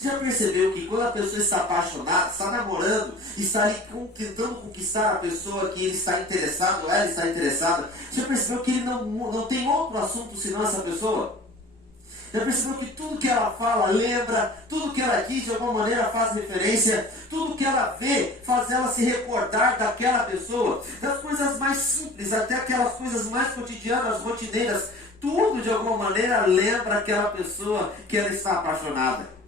Você já percebeu que quando a pessoa está apaixonada, está namorando, está ali tentando conquistar a pessoa que ele está interessado, ou ela está interessada, você já percebeu que ele não tem outro assunto senão essa pessoa? Já percebeu que tudo que ela fala lembra, tudo que ela diz de alguma maneira faz referência, tudo que ela vê faz ela se recordar daquela pessoa, das coisas mais simples até aquelas coisas mais cotidianas, rotineiras, tudo de alguma maneira lembra aquela pessoa que ela está apaixonada.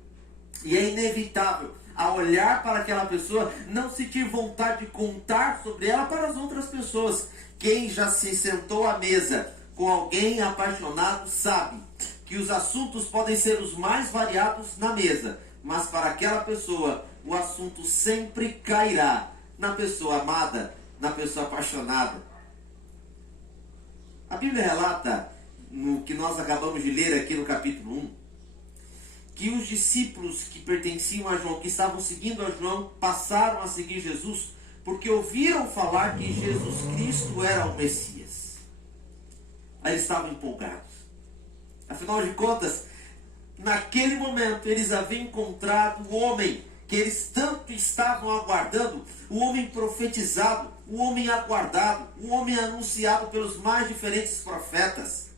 E é inevitável, ao olhar para aquela pessoa, não sentir vontade de contar sobre ela para as outras pessoas. Quem já se sentou à mesa com alguém apaixonado sabe que os assuntos podem ser os mais variados na mesa, mas para aquela pessoa o assunto sempre cairá na pessoa amada, na pessoa apaixonada. A Bíblia relata, no que nós acabamos de ler aqui no capítulo 1, que os discípulos que pertenciam a João, que estavam seguindo a João, passaram a seguir Jesus, porque ouviram falar que Jesus Cristo era o Messias. Aí eles estavam empolgados. Afinal de contas, naquele momento eles haviam encontrado o homem que eles tanto estavam aguardando, o homem profetizado, o homem aguardado, o homem anunciado pelos mais diferentes profetas.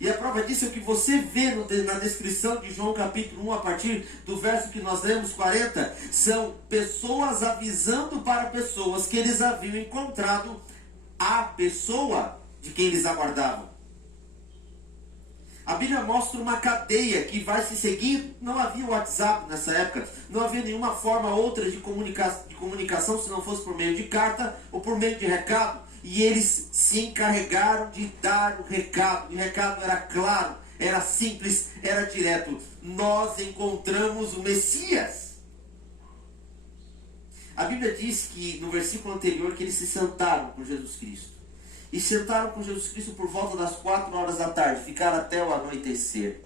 E a prova disso é o que você vê na descrição de João capítulo 1, a partir do verso que nós lemos, 40, são pessoas avisando para pessoas que eles haviam encontrado a pessoa de quem eles aguardavam. A Bíblia mostra uma cadeia que vai se seguindo. Não havia WhatsApp nessa época, não havia nenhuma forma outra de comunicação se não fosse por meio de carta ou por meio de recado. E eles se encarregaram de dar o recado. E o recado era claro, era simples, era direto. Nós encontramos o Messias. A Bíblia diz que no versículo anterior que eles se sentaram com Jesus Cristo. E sentaram com Jesus Cristo por volta das 4 horas da tarde, ficaram até o anoitecer.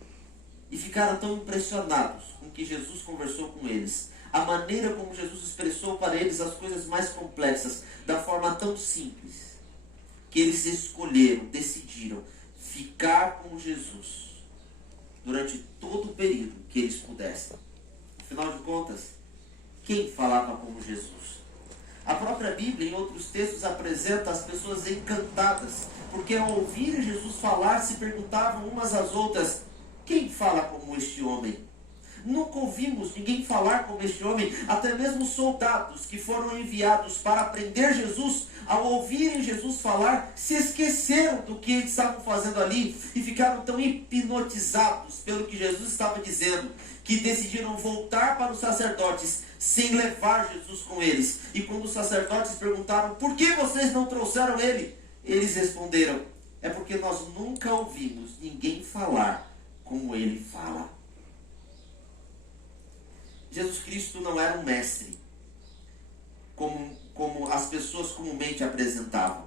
E ficaram tão impressionados com que Jesus conversou com eles. A maneira como Jesus expressou para eles as coisas mais complexas, da forma tão simples, que eles escolheram, decidiram ficar com Jesus durante todo o período que eles pudessem. Afinal de contas, quem falava como Jesus? A própria Bíblia, em outros textos, apresenta as pessoas encantadas, porque ao ouvirem Jesus falar, se perguntavam umas às outras: quem fala como este homem? Nunca ouvimos ninguém falar como este homem. Até mesmo soldados que foram enviados para prender Jesus, ao ouvirem Jesus falar, se esqueceram do que eles estavam fazendo ali e ficaram tão hipnotizados pelo que Jesus estava dizendo, que decidiram voltar para os sacerdotes sem levar Jesus com eles. E quando os sacerdotes perguntaram: por que vocês não trouxeram ele? Eles responderam: é porque nós nunca ouvimos ninguém falar como ele fala. Jesus Cristo não era um mestre, como as pessoas comumente apresentavam.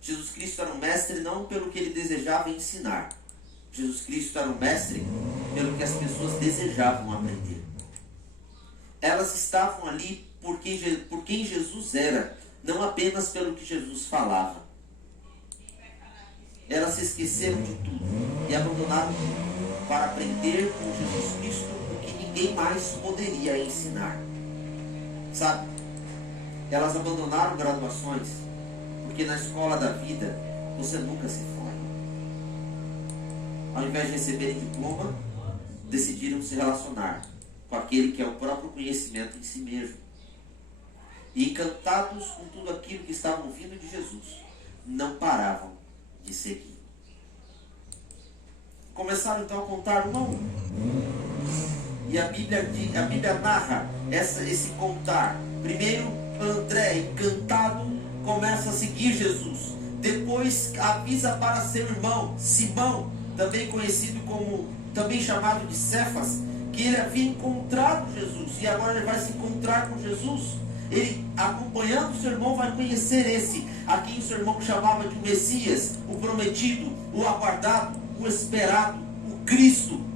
Jesus Cristo era um mestre não pelo que ele desejava ensinar. Jesus Cristo era um mestre pelo que as pessoas desejavam aprender. Elas estavam ali por quem Jesus era, não apenas pelo que Jesus falava. Elas se esqueceram de tudo e abandonaram tudo para aprender com Jesus Cristo o que ninguém mais poderia ensinar. Sabe? Elas abandonaram graduações, porque na escola da vida você nunca se forma. Ao invés de receberem diploma, decidiram se relacionar com aquele que é o próprio conhecimento em si mesmo. E encantados com tudo aquilo que estavam ouvindo de Jesus, não paravam de seguir. Começaram então a contar um a um. E a Bíblia narra esse contar. Primeiro, André, encantado, começa a seguir Jesus. Depois avisa para seu irmão, Simão, também conhecido como, também chamado de Cefas, que ele havia encontrado Jesus. E agora ele vai se encontrar com Jesus. Ele, acompanhando seu irmão, vai conhecer esse, a quem o seu irmão chamava de Messias, o prometido, o aguardado, o esperado, o Cristo.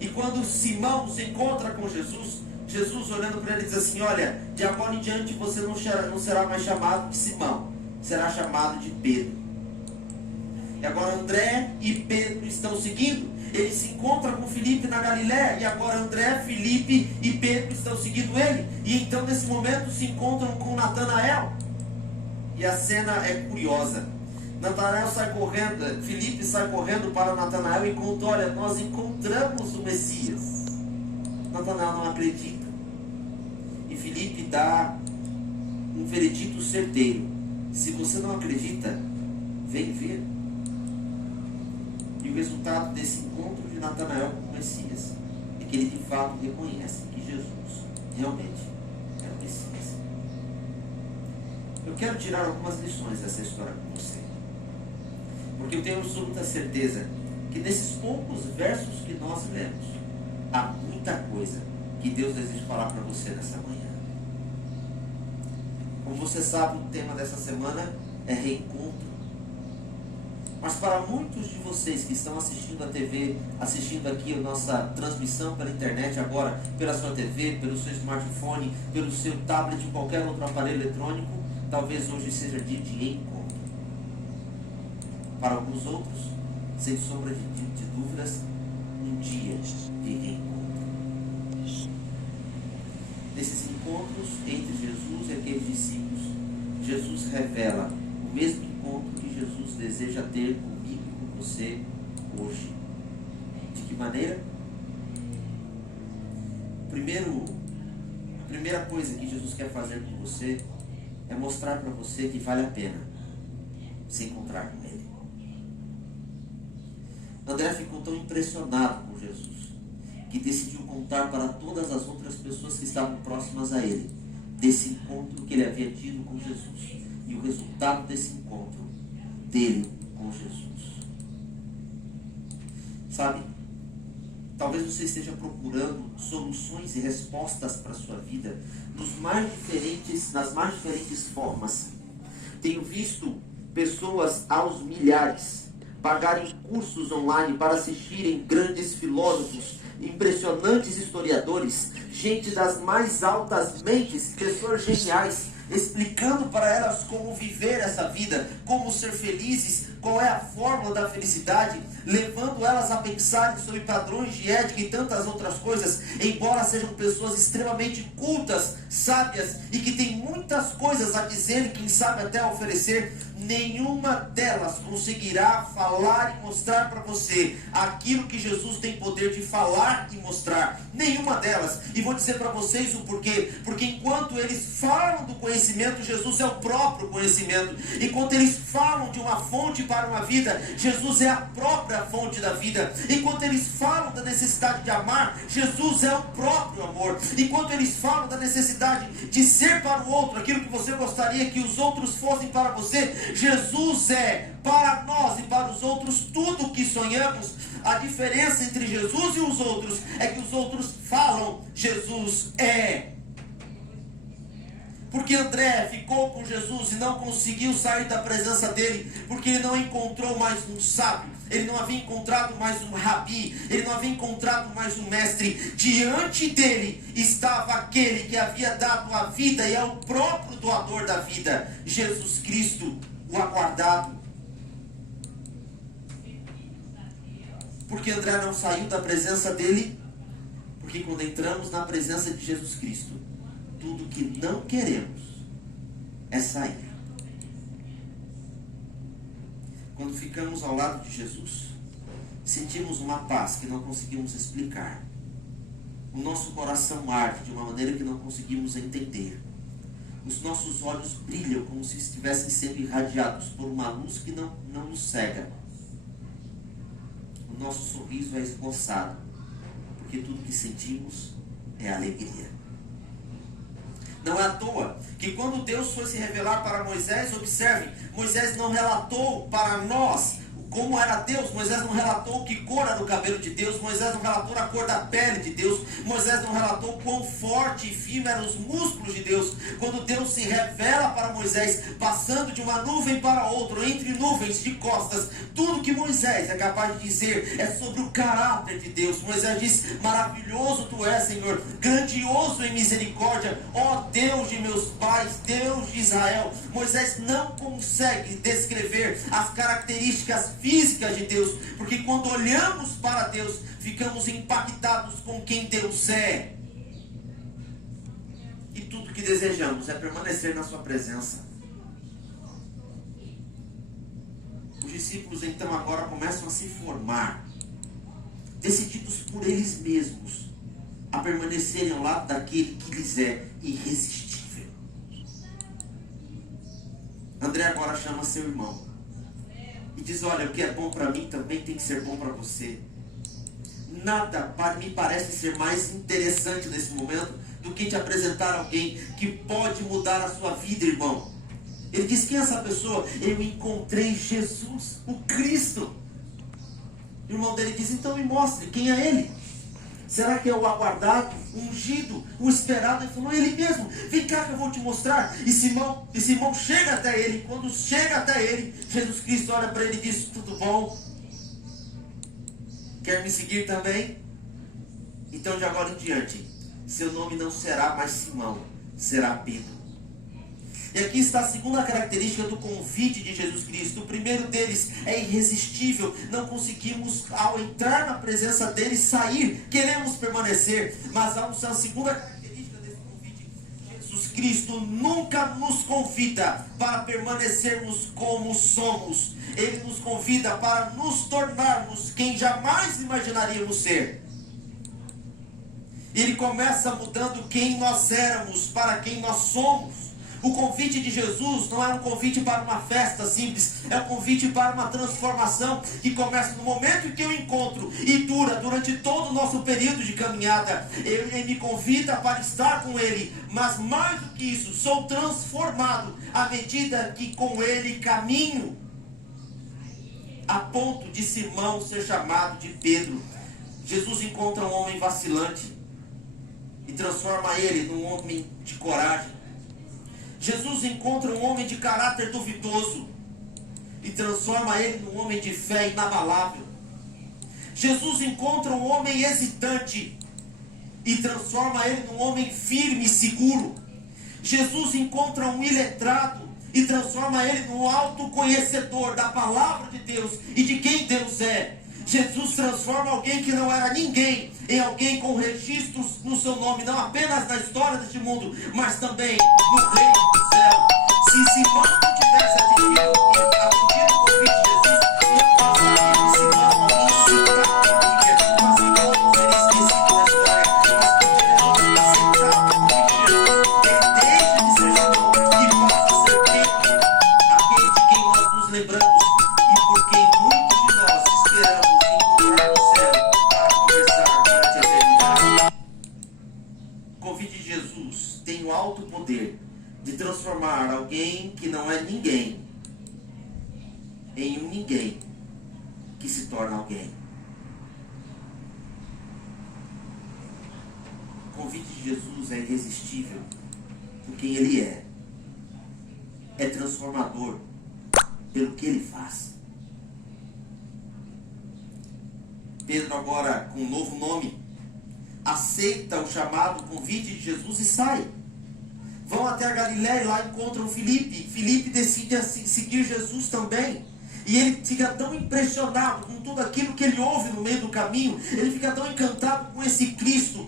E quando Simão se encontra com Jesus, Jesus olhando para ele diz assim: olha, de agora em diante você não será mais chamado de Simão, será chamado de Pedro. E agora André e Pedro estão seguindo. Ele se encontra com Filipe na Galiléia, e agora André, Filipe e Pedro estão seguindo ele. E então nesse momento se encontram com Natanael. E a cena é curiosa. Natanael sai correndo, Filipe sai correndo para Natanael e conta: olha, nós encontramos o Messias. Natanael não acredita. E Filipe dá um veredito certeiro: se você não acredita, vem ver. E o resultado desse encontro de Natanael com o Messias é que ele de fato reconhece que Jesus realmente é o Messias. Eu quero tirar algumas lições dessa história com você, porque eu tenho absoluta certeza que nesses poucos versos que nós lemos, há muita coisa que Deus deseja falar para você nessa manhã. Como você sabe, o tema dessa semana é reencontro. Mas para muitos de vocês que estão assistindo a TV, assistindo aqui a nossa transmissão pela internet agora, pela sua TV, pelo seu smartphone, pelo seu tablet ou qualquer outro aparelho eletrônico, talvez hoje seja dia de encontro. Para alguns outros, sem sombra de dúvidas, um dia de reencontro. Nesses encontros entre Jesus e aqueles discípulos, Jesus revela o mesmo encontro que Jesus deseja ter comigo e com você hoje. De que maneira? A primeira coisa que Jesus quer fazer com você é mostrar para você que vale a pena se encontrar com Ele. André ficou tão impressionado com Jesus que decidiu contar para todas as outras pessoas que estavam próximas a ele desse encontro que ele havia tido com Jesus e o resultado desse encontro dele com Jesus. Sabe, talvez você esteja procurando soluções e respostas para a sua vida nas mais diferentes formas. Tenho visto pessoas aos milhares pagarem cursos online para assistirem grandes filósofos, impressionantes historiadores, gente das mais altas mentes, pessoas geniais, explicando para elas como viver essa vida, como ser felizes, qual é a fórmula da felicidade, levando elas a pensarem sobre padrões de ética e tantas outras coisas, embora sejam pessoas extremamente cultas, sábias e que têm muitas coisas a dizer e quem sabe até a oferecer. Nenhuma delas conseguirá falar e mostrar para você aquilo que Jesus tem poder de falar e mostrar. Nenhuma delas. E vou dizer para vocês o porquê. Porque enquanto eles falam do conhecimento, Jesus é o próprio conhecimento. Enquanto eles falam de uma fonte para uma vida, Jesus é a própria fonte da vida. Enquanto eles falam da necessidade de amar, Jesus é o próprio amor. Enquanto eles falam da necessidade de ser para o outro aquilo que você gostaria que os outros fossem para você, Jesus é para nós e para os outros tudo o que sonhamos. A diferença entre Jesus e os outros é que os outros falam, Jesus é. Porque André ficou com Jesus e não conseguiu sair da presença dele, porque ele não encontrou mais um sábio, ele não havia encontrado mais um rabi, ele não havia encontrado mais um mestre. Diante dele estava aquele que havia dado a vida e é o próprio doador da vida, Jesus Cristo, o aguardado. Porque André não saiu da presença dele? Porque quando entramos na presença de Jesus Cristo, tudo que não queremos é sair. Quando ficamos ao lado de Jesus, sentimos uma paz que não conseguimos explicar. O nosso coração arde de uma maneira que não conseguimos entender. Os nossos olhos brilham como se estivessem sendo irradiados por uma luz que não nos cega. O nosso sorriso é esboçado, porque tudo que sentimos é alegria. Não é à toa que quando Deus foi se revelar para Moisés, observe, Moisés não relatou para nós como era Deus. Moisés não relatou que cor era o cabelo de Deus. Moisés não relatou a cor da pele de Deus. Moisés não relatou quão forte e firme eram os músculos de Deus. Quando Deus se revela para Moisés, passando de uma nuvem para outra, entre nuvens de costas, tudo que Moisés é capaz de dizer é sobre o caráter de Deus. Moisés diz: maravilhoso tu és, Senhor, grandioso em misericórdia, ó Deus de meus pais, Deus de Israel. Moisés não consegue descrever as características físicas físicas de Deus, porque quando olhamos para Deus, ficamos impactados com quem Deus é. E tudo que desejamos é permanecer na sua presença. Os discípulos então agora começam a se formar, decididos por eles mesmos a permanecerem ao lado daquele que lhes é irresistível. André agora chama seu irmão e diz: olha, o que é bom para mim também tem que ser bom para você. Nada me parece ser mais interessante nesse momento do que te apresentar alguém que pode mudar a sua vida, irmão. Ele diz: quem é essa pessoa? Eu encontrei Jesus, o Cristo. O irmão dele diz: então me mostre, quem é ele? Será que é o aguardado, o ungido, o esperado? Ele falou: ele mesmo, vem cá que eu vou te mostrar. E Simão chega até ele. Quando chega até ele, Jesus Cristo olha para ele e diz: tudo bom? Quer me seguir também? Então de agora em diante, seu nome não será mais Simão, será Pedro. E aqui está a segunda característica do convite de Jesus Cristo. O primeiro deles é irresistível. Não conseguimos, ao entrar na presença dele, sair. Queremos permanecer. Mas há uma segunda característica desse convite. Jesus Cristo nunca nos convida para permanecermos como somos. Ele nos convida para nos tornarmos quem jamais imaginaríamos ser. Ele começa mudando quem nós éramos para quem nós somos. O convite de Jesus não é um convite para uma festa simples, é um convite para uma transformação que começa no momento em que eu encontro e dura durante todo o nosso período de caminhada. Ele me convida para estar com Ele, mas mais do que isso, sou transformado à medida que com Ele caminho, a ponto de Simão ser chamado de Pedro. Jesus encontra um homem vacilante e transforma ele num homem de coragem. Jesus encontra um homem de caráter duvidoso e transforma ele num homem de fé inabalável. Jesus encontra um homem hesitante e transforma ele num homem firme e seguro. Jesus encontra um iletrado e transforma ele num autoconhecedor da palavra de Deus e de quem Deus é. Jesus transforma alguém que não era ninguém em alguém com registros no seu nome, não apenas na história deste mundo, mas também no reino do céu. Se Simão não tivesse atendido o convite de Jesus, não passaria de Simão alguém citado na Bíblia, mas Simão não seria esquecido na história. Mas porque ele não aceitava o convite de Jesus, ele deixa de ser Simão e passa a ser Pedro, aquele de quem nós nos lembramos e por quem muitos de nós esperamos encontrar no céu para conversar durante a eternidade. O convite de Jesus tem o alto poder de transformar alguém que não é ninguém em um ninguém que se torna alguém. O convite de Jesus é irresistível por quem Ele é. É transformador pelo que Ele faz. Pedro agora, com um novo nome, aceita o chamado, o convite de Jesus e sai. Vão até a Galiléia e lá encontram Filipe. Filipe decide seguir Jesus também. E ele fica tão impressionado com tudo aquilo que ele ouve no meio do caminho. Ele fica tão encantado com esse Cristo,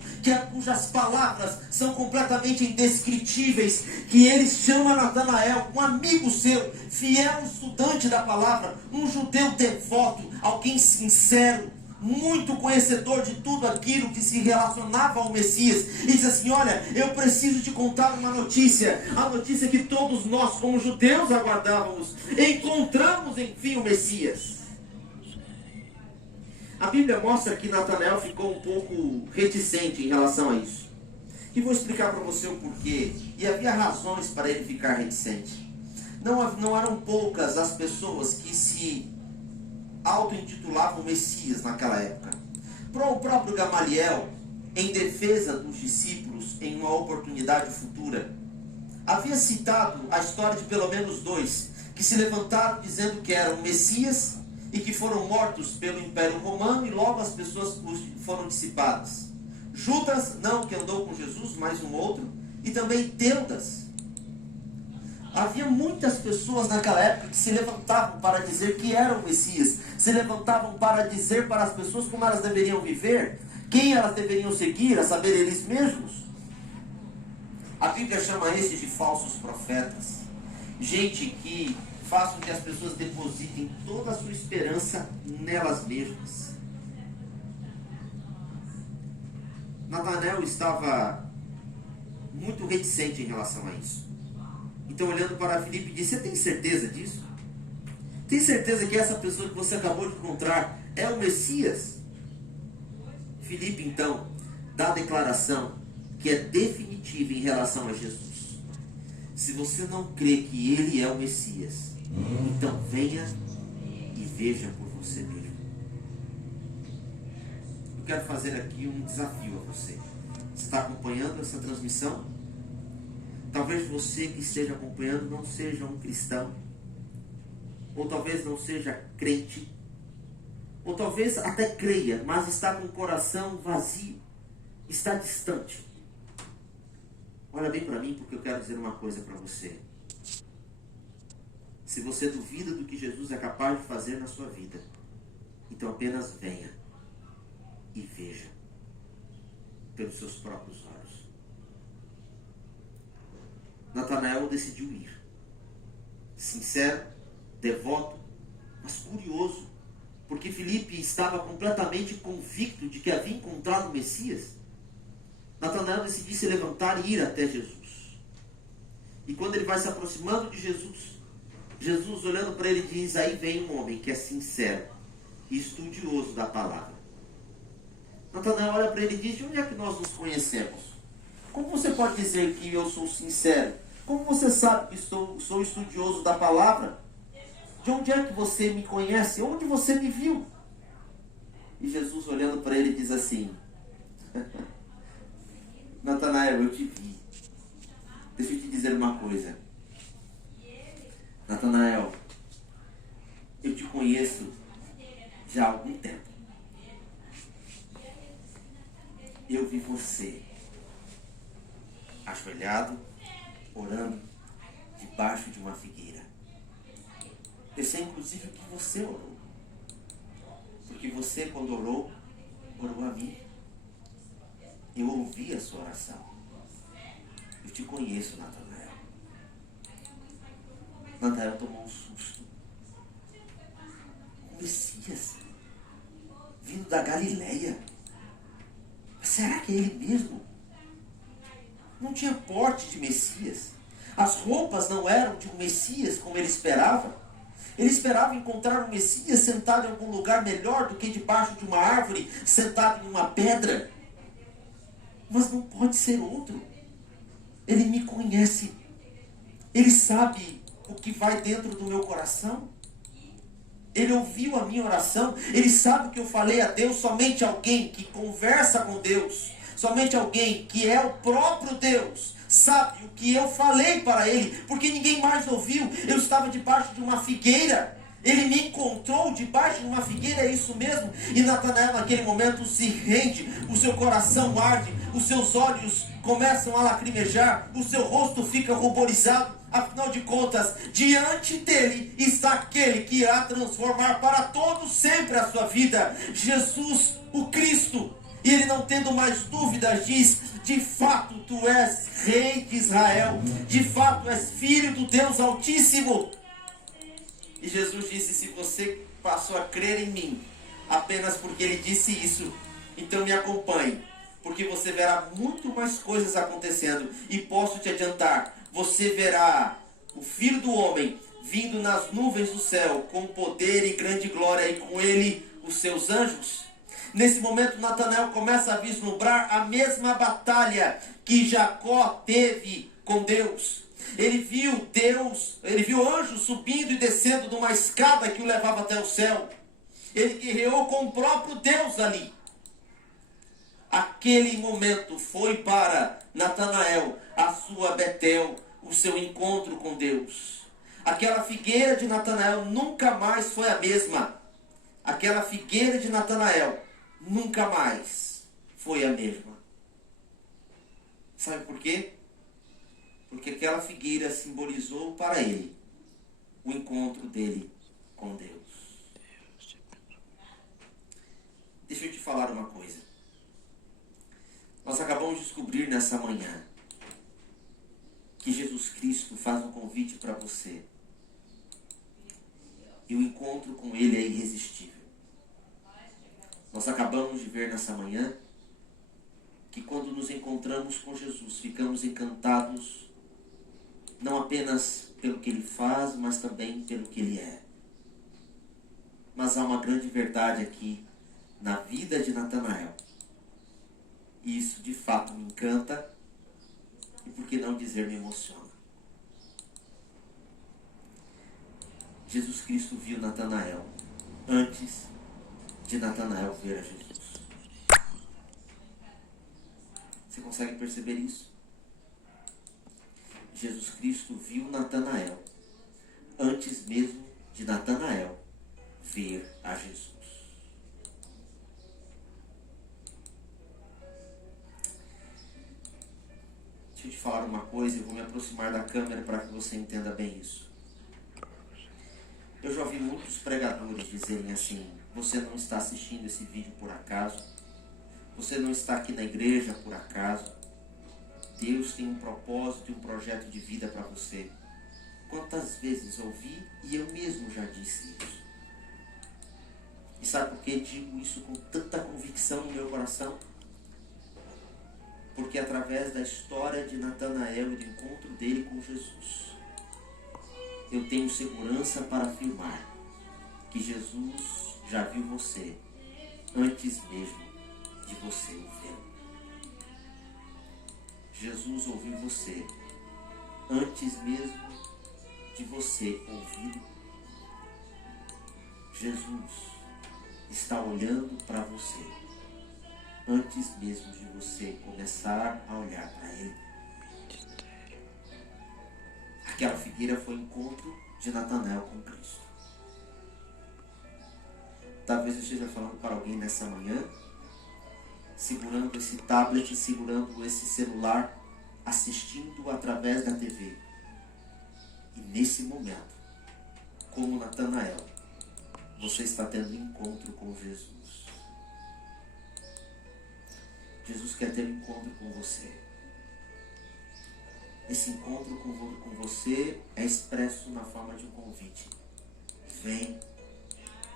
cujas palavras são completamente indescritíveis, que ele chama Natanael, um amigo seu, fiel estudante da palavra, um judeu devoto, alguém sincero, muito conhecedor de tudo aquilo que se relacionava ao Messias, e diz assim: olha, eu preciso te contar uma notícia, a notícia que todos nós como judeus aguardávamos. Encontramos enfim o Messias. A Bíblia mostra que Natanael ficou um pouco reticente em relação a isso, e vou explicar para você o porquê. E havia razões para ele ficar reticente. Não eram poucas as pessoas que se auto-intitulavam Messias naquela época. O próprio Gamaliel, em defesa dos discípulos em uma oportunidade futura, havia citado a história de pelo menos dois que se levantaram dizendo que eram Messias e que foram mortos pelo Império Romano, e logo as pessoas foram dissipadas. Judas, não que andou com Jesus, mas um outro, e também Teudas. Havia muitas pessoas naquela época que se levantavam para dizer que eram Messias. se levantavam para dizer para as pessoas como elas deveriam viver, quem elas deveriam seguir, a saber, eles mesmos. A Bíblia chama esses de falsos profetas. Gente que faz com que as pessoas depositem toda a sua esperança nelas mesmas. Natanael estava muito reticente em relação a isso. Então, olhando para Filipe, disse: você tem certeza disso? Tem certeza que essa pessoa que você acabou de encontrar é o Messias? Filipe, então, dá a declaração que é definitiva em relação a Jesus. Se você não crê que ele é o Messias, então venha e veja por você mesmo. Eu quero fazer aqui um desafio a você. Você está acompanhando essa transmissão? Talvez você que esteja acompanhando não seja um cristão, ou talvez não seja crente, ou talvez até creia, mas está com o coração vazio, está distante. Olha bem para mim, porque eu quero dizer uma coisa para você. Se você duvida do que Jesus é capaz de fazer na sua vida, então apenas venha e veja pelos seus próprios olhos. Natanael decidiu ir. Sincero, devoto, mas curioso, porque Filipe estava completamente convicto de que havia encontrado o Messias. Natanael decidiu se levantar e ir até Jesus. E quando ele vai se aproximando de Jesus, Jesus, olhando para ele, diz: aí vem um homem que é sincero e estudioso da palavra. Natanael olha para ele e diz: de onde é que nós nos conhecemos? Como você pode dizer que eu sou sincero? Como você sabe que sou estudioso da palavra? De onde é que você me conhece? Onde você me viu? E Jesus, olhando para ele, diz assim: Natanael, eu te vi. Deixa eu te dizer uma coisa. Natanael, eu te conheço já há algum tempo. Eu vi você ajoelhado, orando, debaixo de uma figueira. Eu sei inclusive que você orou. Porque você, quando orou a mim. Eu ouvi a sua oração. Eu te conheço, Natanael. Natanael tomou um susto. O Messias, vindo da Galileia. Será que é ele mesmo? Não tinha porte de Messias. As roupas não eram de um Messias como ele esperava. Ele esperava encontrar um Messias sentado em algum lugar melhor do que debaixo de uma árvore, sentado em uma pedra. Mas não pode ser outro. Ele me conhece. Ele sabe o que vai dentro do meu coração. Ele ouviu a minha oração. Ele sabe o que eu falei a Deus. Somente alguém que conversa com Deus, somente alguém que é o próprio Deus, sabe o que eu falei para ele, porque ninguém mais ouviu. Eu estava debaixo de uma figueira. Ele me encontrou debaixo de uma figueira, é isso mesmo. E Natanael naquele momento se rende, o seu coração arde, os seus olhos começam a lacrimejar, o seu rosto fica ruborizado. Afinal de contas, diante dele está aquele que irá transformar para todo sempre a sua vida, Jesus, o Cristo. E ele, não tendo mais dúvidas, diz: de fato tu és rei de Israel, de fato és filho do Deus Altíssimo. E Jesus disse: se você passou a crer em mim apenas porque ele disse isso, então me acompanhe, porque você verá muito mais coisas acontecendo. E posso te adiantar, você verá o Filho do Homem vindo nas nuvens do céu com poder e grande glória, e com ele os seus anjos. Nesse momento, Natanael começa a vislumbrar a mesma batalha que Jacó teve com Deus. Ele viu Deus, ele viu anjos subindo e descendo de uma escada que o levava até o céu. Ele guerreou com o próprio Deus ali. Aquele momento foi para Natanael a sua Betel, o seu encontro com Deus. Aquela figueira de Natanael nunca mais foi a mesma. Aquela figueira de Natanael nunca mais foi a mesma. Sabe por quê? Porque aquela figueira simbolizou para ele o encontro dele com Deus. Deixa eu te falar uma coisa. Nós acabamos de descobrir nessa manhã que Jesus Cristo faz um convite para você. E o encontro com Ele é irresistível. Nós acabamos de ver nessa manhã que quando nos encontramos com Jesus, ficamos encantados não apenas pelo que Ele faz, mas também pelo que Ele é. Mas há uma grande verdade aqui na vida de Natanael. E isso de fato me encanta e, por que não dizer, me emociona. Jesus Cristo viu Natanael antes de Natanael ver a Jesus. Você consegue perceber isso? Jesus Cristo viu Natanael antes mesmo de Natanael ver a Jesus. Deixa eu te falar uma coisa, eu vou me aproximar da câmera para que você entenda bem isso. Eu já ouvi muitos pregadores dizerem assim: você não está assistindo esse vídeo por acaso, você não está aqui na igreja por acaso, Deus tem um propósito e um projeto de vida para você. Quantas vezes ouvi e eu mesmo já disse isso. E sabe por que digo isso com tanta convicção no meu coração? Porque através da história de Natanael e do encontro dele com Jesus, eu tenho segurança para afirmar que Jesus já viu você antes mesmo de você o ver. Jesus ouviu você antes mesmo de você ouvi-lo. Jesus está olhando para você antes mesmo de você começar a olhar para Ele. Aquela figueira foi o encontro de Natanael com Cristo. Talvez eu esteja falando para alguém nessa manhã, segurando esse tablet, segurando esse celular, assistindo através da TV. E nesse momento, como Natanael, você está tendo um encontro com Jesus. Jesus quer ter um encontro com você. Esse encontro com você é expresso na forma de um convite. Vem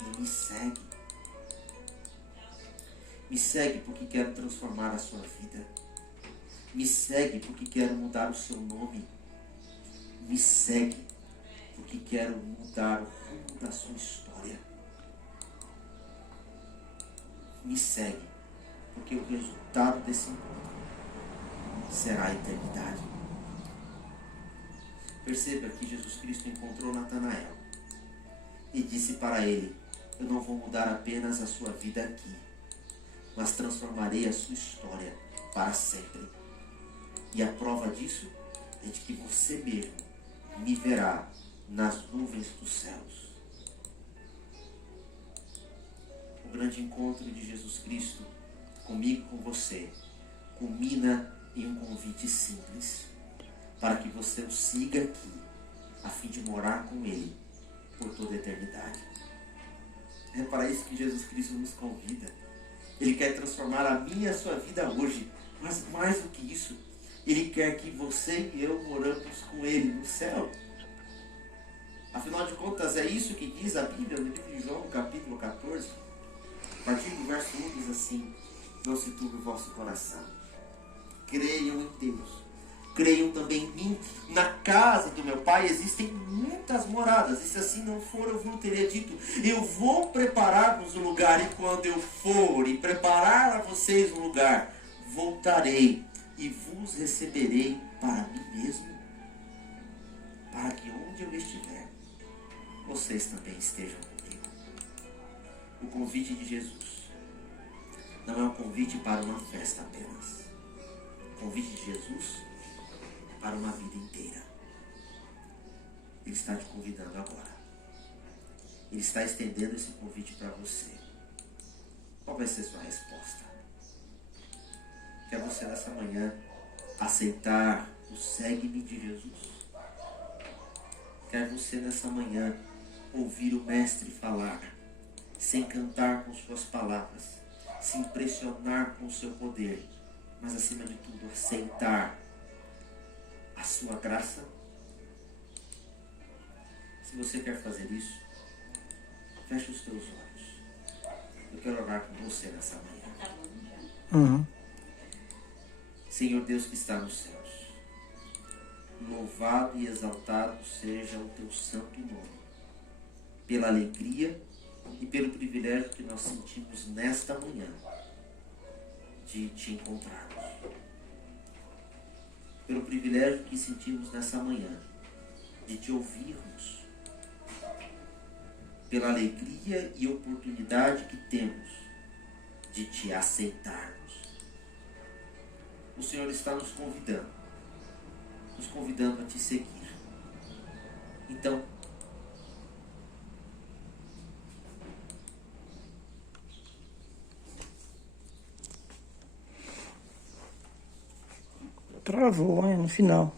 e me segue. Me segue porque quero transformar a sua vida. Me segue porque quero mudar o seu nome. Me segue porque quero mudar o rumo da sua história. Me segue porque o resultado desse encontro será a eternidade. Perceba que Jesus Cristo encontrou Natanael e disse para ele: eu não vou mudar apenas a sua vida aqui, mas transformarei a sua história para sempre. E a prova disso é de que você mesmo me verá nas nuvens dos céus. O grande encontro de Jesus Cristo comigo e com você culmina em um convite simples, para que você o siga aqui, a fim de morar com Ele por toda a eternidade. É para isso que Jesus Cristo nos convida. Ele quer transformar a minha e a sua vida hoje, mas mais do que isso, Ele quer que você e eu moramos com Ele no céu. Afinal de contas, é isso que diz a Bíblia no livro de João, capítulo 14, a partir do verso 1, diz assim: não se turbe o vosso coração, creiam em Deus, creiam também em mim. Na casa do meu Pai existem muitas moradas, e se assim não for, eu vos teria dito: eu vou preparar-vos um lugar, e quando eu for e preparar a vocês um lugar, voltarei e vos receberei para mim mesmo, para que onde eu estiver, vocês também estejam comigo. O convite de Jesus não é um convite para uma festa apenas. O convite de Jesus é para uma vida inteira. Ele está te convidando agora. Ele está estendendo esse convite para você. Qual vai ser sua resposta? Quer você nessa manhã aceitar o segue-me de Jesus? Quer você nessa manhã ouvir o Mestre falar, sem cantar com suas palavras, se impressionar com o seu poder, mas acima de tudo, aceitar a sua graça? Se você quer fazer isso, feche os teus olhos. Eu quero orar com você nessa manhã. Uhum. Senhor Deus que está nos céus, louvado e exaltado seja o teu santo nome, pela alegria e pelo privilégio que nós sentimos nesta manhã de te encontrarmos. Pelo privilégio que sentimos nessa manhã de te ouvirmos. Pela alegria e oportunidade que temos de te aceitarmos. O Senhor está nos convidando a te seguir. Então, Travou, no final.